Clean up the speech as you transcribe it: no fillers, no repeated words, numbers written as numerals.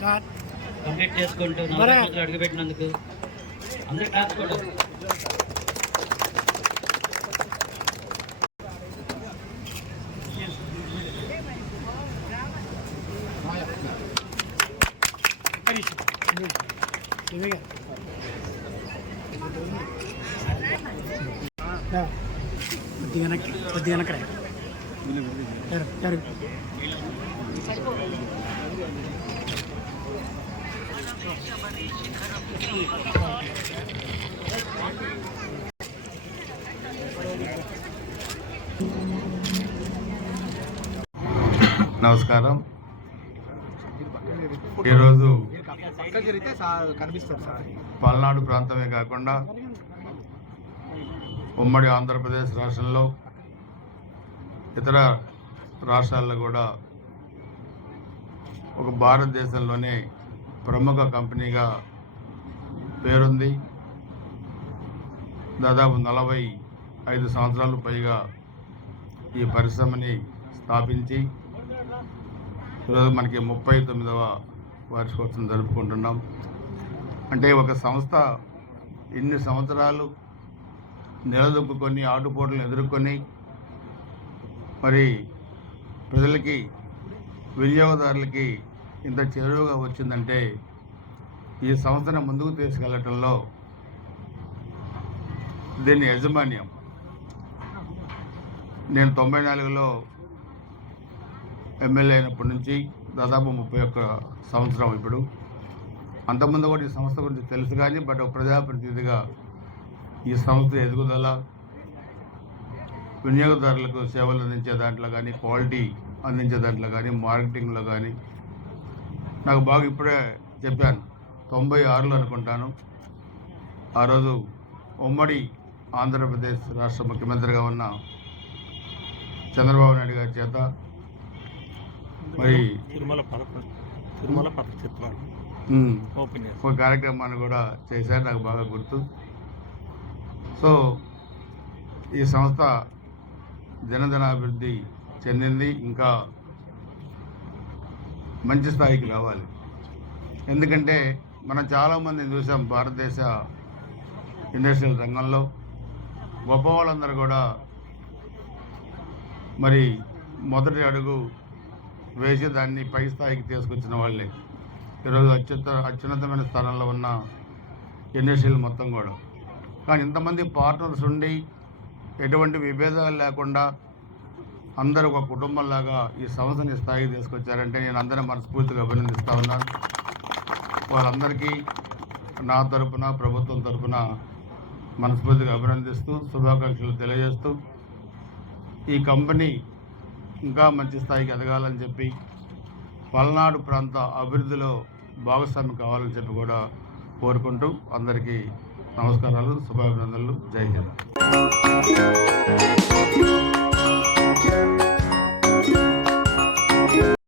Complete చేసుకుంటూ నవరత్నాలు అడుగుపెట్టినందుకు అందరూ class కూడా కొద్దిగా నమస్కారం. ఈరోజు పల్నాడు ప్రాంతమే కాకుండా ఉమ్మడి ఆంధ్రప్రదేశ్ రాష్ట్రంలో ఇతర రాష్ట్రాల్లో కూడా ఒక భారతదేశంలోనే ప్రముఖ కంపెనీగా పేరుంది. దాదాపు 45 సంవత్సరాలు పైగా ఈ పరిశ్రమని స్థాపించి ఈరోజు మనకి 39వ వార్షికోత్సవం జరుపుకుంటున్నాం. అంటే ఒక సంస్థ ఇన్ని సంవత్సరాలు నిలదొక్కుని ఆటుపోట్లను ఎదుర్కొని మరి ప్రజలకి వినియోగదారులకి ఇంత చేరువగా వచ్చిందంటే ఈ సంస్థను ముందుకు తీసుకెళ్లటంలో దీని యాజమాన్యం. నేను 94లో ఎమ్మెల్యే అయినప్పటి నుంచి దాదాపు 31 సంవత్సరం ఇప్పుడు. అంతకుముందు కూడా ఈ సంస్థ గురించి తెలుసు, కానీ బట్ ఒక ప్రజాప్రతినిధిగా ఈ సంస్థ ఎదుగుదల, వినియోగదారులకు సేవలు అందించే దాంట్లో కానీ, క్వాలిటీ అందించే దాంట్లో కానీ, మార్కెటింగ్లో కానీ నాకు బాగా ఇప్పుడే చెప్పాను 96లో అనుకుంటాను. ఆ రోజు ఉమ్మడి ఆంధ్రప్రదేశ్ రాష్ట్ర ముఖ్యమంత్రిగా ఉన్న చంద్రబాబు నాయుడు గారి చేత మరి ఒక కార్యక్రమాన్ని కూడా చేశారు, నాకు బాగా గుర్తు. సో ఈ సంస్థ దినదినాభివృద్ధి చెందింది, ఇంకా మంచి స్థాయికి రావాలి. ఎందుకంటే మనం చాలామందిని చూసాం భారతదేశ ఇండస్ట్రియల్ రంగంలో. గొప్ప వాళ్ళందరూ కూడా మరి మొదటి అడుగు వేసి దాన్ని పై స్థాయికి తీసుకొచ్చిన వాళ్ళే ఈరోజు అత్యున్నతమైన స్థానంలో ఉన్న ఇండస్ట్రీలు మొత్తం కూడా. కానీ ఇంతమంది పార్ట్నర్స్ ఉండి ఎటువంటి విభేదాలు లేకుండా అందరూ ఒక కుటుంబంలాగా ఈ సంస్థని స్థాయికి తీసుకొచ్చారంటే నేను అందరినీ మనస్ఫూర్తిగా అభినందిస్తూ ఉన్నాను. వాళ్ళందరికీ నా తరపున, ప్రభుత్వం తరపున మనస్ఫూర్తిగా అభినందిస్తూ శుభాకాంక్షలు తెలియజేస్తూ ఈ కంపెనీ ఇంకా మంచి స్థాయికి ఎదగాలని చెప్పి పల్నాడు ప్రాంత అభివృద్ధిలో భాగస్వామ్యం కావాలని చెప్పి కూడా కోరుకుంటూ అందరికీ నమస్కారాలు, శుభాభినందనలు. జై హింద్.